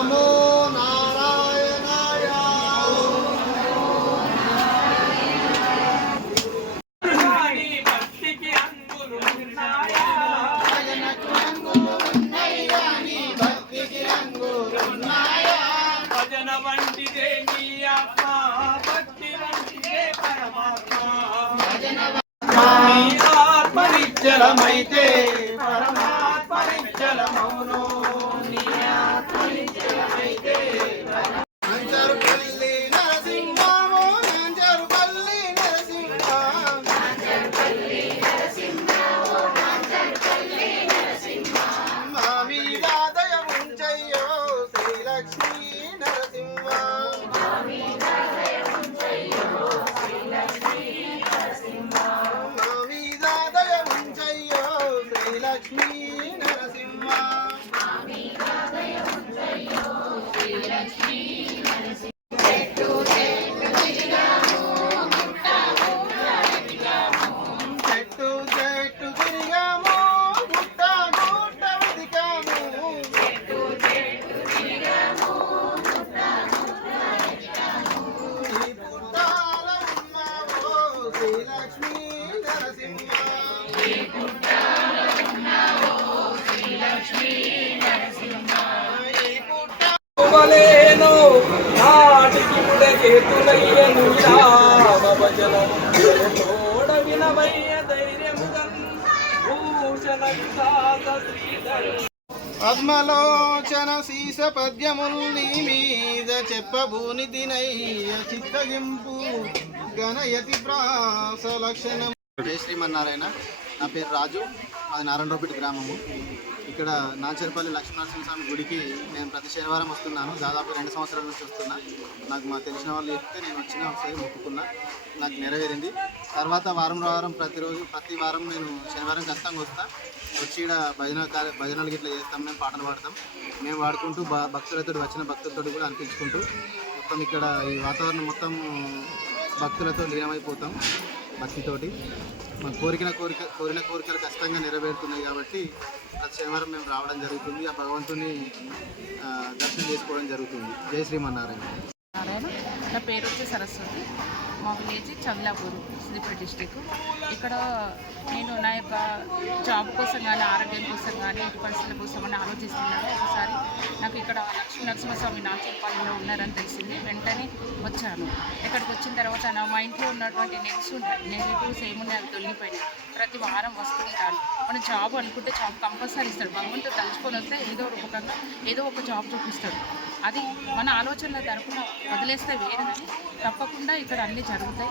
నమో నారాయణాయ. భక్తికి అంగులు ఉన్నాయా? భజనకు అంగులున్నయ్యా, నీ భక్తికి అంగులున్నాయా. భజన వంటిదే నీ ఆత్మ, భక్తి వంటిదే పరమాత్మ. నీ ఆత్మ నిశ్చలమైతే పరమాత్మ నిశ్చలమౌను. నీ ఆత్మ నిశ్చలమైతే నాంచరుపల్లి నరసింహమో, నాంచరుపల్లి నరసింహ. మా మీద దయ ఉంచయ్యో శ్రీలక్ష్మీ నరసింహ. మా మీద దయ ఉంచయ్యో శ్రీలక్ష్మీ నరసింహ. చెట్టు చెట్టు తిరిగాము, గుట్ట గుట్ట వెతికాము. ఈ పుట్టాల ఉన్నావో శ్రీలక్ష్మీ నరసింహ. ఈ పుట్ట వలేను నాటికి ముడకేతులయ్యను రామ భజనం తోడ వినవయ్య ధైర్యముగన్ భూషణ విధాత శ్రీధర్. పద్మలోచన శీస పద్యముల్ నీ మీద చెప్పబూని దినయ్య చిత్తగింపు గణయతి ప్రాస లక్షణం. జై శ్రీమన్నారాయణ. నా పేరు రాజు, మాది నారాయణరావుపేట గ్రామము. ఇక్కడ నాంచరపల్లి లక్ష్మీనరసింహస్వామి గుడికి నేను ప్రతి శనివారం వస్తున్నాను. దాదాపు 2 సంవత్సరాల నుంచి వస్తున్నా. నాకు మా తెలిసిన వాళ్ళు చెప్తే నేను వచ్చిన ఒకసారి మొక్కుకున్నా, నాకు నెరవేరింది. తర్వాత ప్రతి వారం నేను శనివారం ఖచ్చితంగా వస్తా. వచ్చి ఇక్కడ భజనలు గిట్లా చేస్తాం, మేము పాటలు పాడతాం. మేము పాడుకుంటూ వచ్చిన భక్తులతో కూడా అనిపించుకుంటూ మొత్తం ఇక్కడ ఈ వాతావరణం మొత్తం భక్తులతో లీనమైపోతాం. భక్తితోటి మాకు కోరిన కోరికలు ఖచ్చితంగా నెరవేరుతున్నాయి. కాబట్టి ప్రతి శనివారం మేము రావడం జరుగుతుంది, ఆ భగవంతుని దర్శనం చేసుకోవడం జరుగుతుంది. జై శ్రీమన్నారాయణ. నా పేరు వచ్చి సరస్వతి. మా విలేజ్ చల్లాపూర్, సిద్దిపేట డిస్టిక్. ఇక్కడ నేను నా యొక్క జాబ్ కోసం కానీ, ఆరోగ్యం కోసం కానీ, ఇంటి పరిస్థితుల కోసం అని ఆలోచిస్తున్నాను. ఒకసారి నాకు ఇక్కడ లక్ష్మీ నరసింహస్వామి నాంచరపల్లిలో ఉన్నారని తెలిసింది. వెంటనే వచ్చాను. ఇక్కడికి వచ్చిన తర్వాత మా ఇంట్లో ఉన్నటువంటి నెగిటివ్స్ ఏమున్నాయి అవి తొలగిపోయినాయి. ప్రతి వారం వస్తుంటాను. మనం జాబ్ అనుకుంటే జాబ్ కంపల్సరీ ఇస్తాడు. భగవంతుడు తలుచుకొని వస్తే ఏదో రూపకంగా ఏదో ఒక జాబ్ చూపిస్తాడు. అది మన ఆలోచనలు తరపున వదిలేస్తే వేరు, కానీ తప్పకుండా ఇక్కడ అన్నీ జరుగుతాయి.